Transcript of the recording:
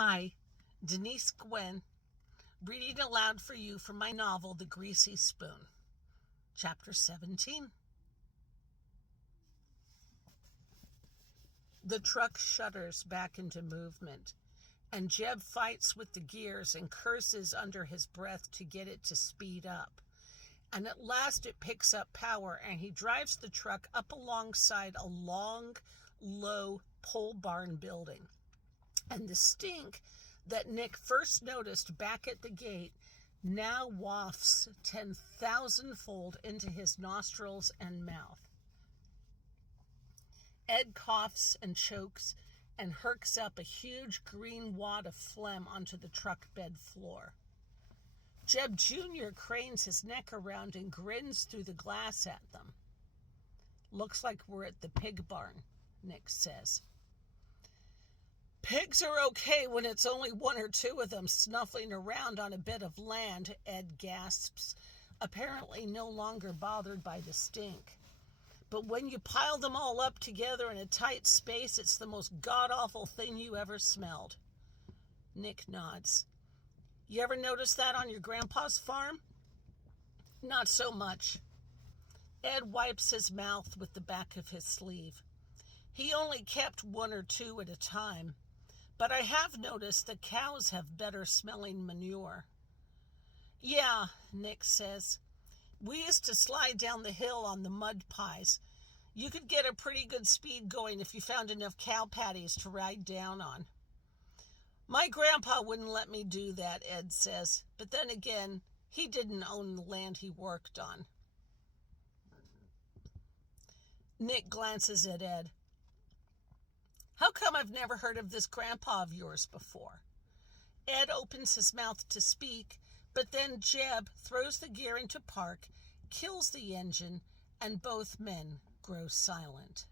Hi, Denise Gwen, reading aloud for you from my novel, The Greasy Spoon, Chapter 17. The truck shudders back into movement, and Jeb fights with the gears and curses under his breath to get it to speed up. And at last it picks up power, and he drives the truck up alongside a long, low pole barn building. And the stink that Nick first noticed back at the gate now wafts 10,000-fold into his nostrils and mouth. Ed coughs and chokes and hurks up a huge green wad of phlegm onto the truck bed floor. Jeb Jr. cranes his neck around and grins through the glass at them. "Looks like we're at the pig barn," Nick says. "Pigs are okay when it's only one or two of them snuffling around on a bit of land," Ed gasps, apparently no longer bothered by the stink. "But when you pile them all up together in a tight space, it's the most god-awful thing you ever smelled." Nick nods. "You ever notice that on your grandpa's farm?" "Not so much." Ed wipes his mouth with the back of his sleeve. "He only kept one or two at a time. But I have noticed that cows have better smelling manure." "Yeah," Nick says. "We used to slide down the hill on the mud pies. You could get a pretty good speed going if you found enough cow patties to ride down on." "My grandpa wouldn't let me do that," Ed says. "But then again, he didn't own the land he worked on." Nick glances at Ed. "How come I've never heard of this grandpa of yours before?" Ed opens his mouth to speak, but then Jeb throws the gear into park, kills the engine, and both men grow silent.